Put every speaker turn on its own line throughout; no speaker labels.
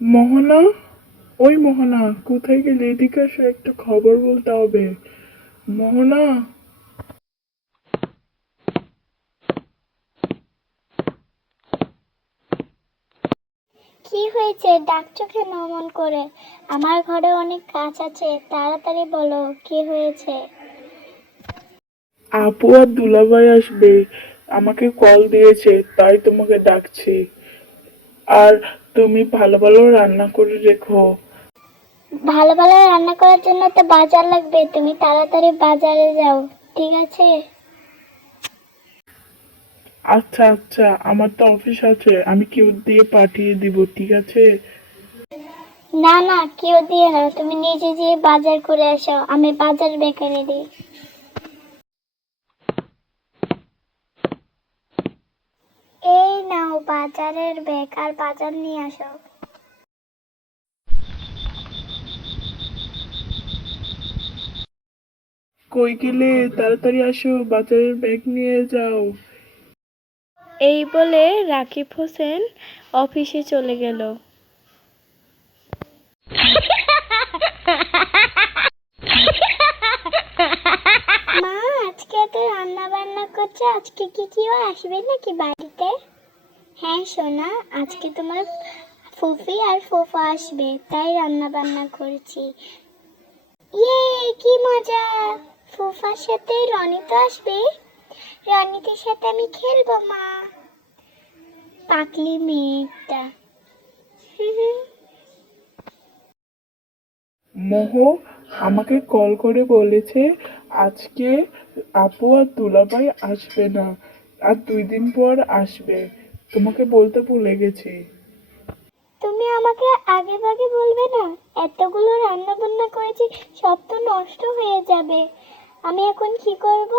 মোহনা? ওই মোহনা কোথায় গেলে এদিকে আসো একটা খবর বলতে হবে? মোহনা?
কি হয়েছে? ডাকছো কেন অমন করে? আমার ঘরে অনেক কাজ আছে তাড়াতাড়ি বলো কি হয়েছে?
আপু আর দুলাভাই আসবে আমাকে কল দিয়েছে তাই তোমাকে ডাকছি। আর তুমি ভালো ভালো রান্না করে রেখো।
ভালো ভালো রান্না করার জন্য তো বাজার লাগবে তুমি তাড়াতাড়ি বাজারে যাও ঠিক আছে?
আচ্ছা আচ্ছা আমার তো অফিস আছে আমি কেউ দিয়ে পাঠিয়ে দিব ঠিক আছে?
না না কেউ দিয়ে না তুমি নিজে গিয়ে বাজার করে আসো আমি বাজার বেকারে দিই এই নাও বাজারের ব্যাগ আর বাজার নিয়ে আসো।
কই গেলে তাড়াতাড়ি আসো বাজারের ব্যাগ নিয়ে যাও।
এই বলে রাকিব হোসেন অফিসে চলে গেল।
মা আজকে তো রান্না বান্না করছে আজকে কি কেউ আসবে নাকি বাড়িতে? হ্যাঁ সোনা, আজকে তোমার ফুফি আর ফুফা আসবে, তাই রান্না বান্না করেছি। ইয়ে কি মজা! ফুফার সাথে রনি তো আসবে। রনিদের সাথে আমি খেলব, মা। পাকলি মেয়েটা।
মোহ, আমাকে কল করে বলেছে আজকে আপু আর দুলাভাই আসবে না, আর দুই দিন পর আসবে। তোমাকে বলতে ভুলে গেছি।
তুমি আমাকে আগে ভাগে বলবে না? এতগুলো রান্না বান্না করেছি, সব তো নষ্ট হয়ে যাবে। আমি এখন কি করব?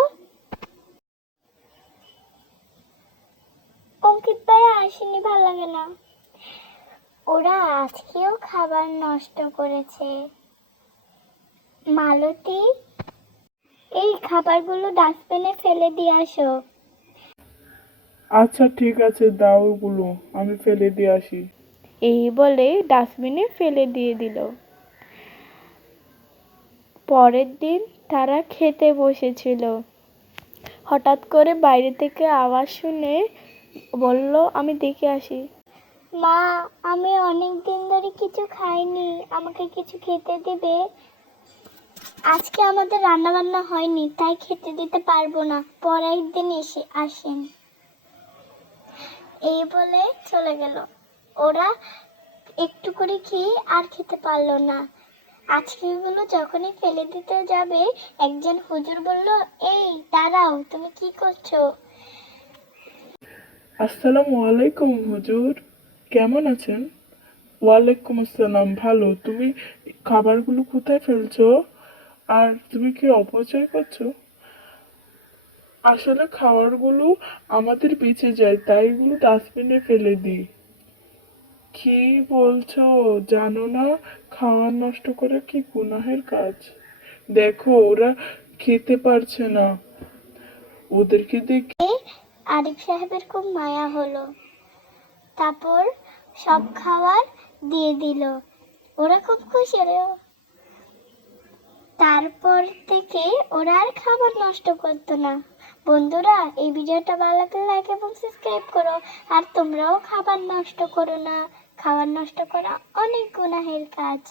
অঙ্কিত ভাই আসেনি, ভালো লাগে না। ওরা আজকেও খাবার নষ্ট করেছে। মালতী, এই খাবারগুলো ডাস্টবিনে ফেলে দিয়ে আসো।
আচ্ছা ঠিক আছে দাও ওগুলো আমি ফেলে দিয়ে আসি।
এই বলে ডাস্টবিনে ফেলে দিয়ে দিল। পরের দিন তারা খেতে বসেছিল। হঠাৎ করে বাইরে থেকে আওয়াজ শুনে বলল আমি দেখে আসি।
মা আমি অনেক দিন ধরে কিছু খাইনি আমাকে কিছু খেতে দিবে? আজকে আমাদের রান্না বান্না হয়নি তাই খেতে দিতে পারব না। পরের দিন এসে আসেন। এই বলে চলে গেল। ওরা একটু করে খেয়ে আর খেতে পারল না। আজকে এগুলো যখনই ফেলে দিতে যাবে, একজন হুজুর বলল, এই, দাঁড়াও, তুমি কি করছ?
আসসালামু আলাইকুম, হুজুর। কেমন আছেন? ওয়ালাইকুম আসসালাম, ভালো। তুমি খাবারগুলো কোথায় ফেলছো? আর তুমি কি অপচয় করছ? আসলে খাবারগুলো আমাদের বেঁচে যায়, তাই এগুলো ডাস্টবিনে ফেলে দিই। কি বলছো? জানো না খাবার নষ্ট করা কি গুনাহের কাজ? দেখো, ওরা খেতে পারছে না। ওদেরকে দেখে
আরিফ সাহেবের খুব মায়া হলো। তারপর সব খাবার দিয়ে দিল। ওরা খুব খুশি রে তারপর থেকে ওরা আর খাবার নষ্ট করতো না। বন্ধুরা, এই ভিডিওটা ভালো লাগলে লাইক এবং সাবস্ক্রাইব করো। আর তোমরাও খাবার নষ্ট করো না। খাবার নষ্ট করা অনেক গুণাহের কাজ।